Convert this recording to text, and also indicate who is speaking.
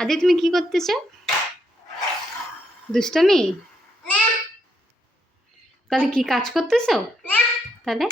Speaker 1: আদি তুমি কি করতেছো দুষ্টমি? তাহলে কি কাজ করতেছো? তাহলে?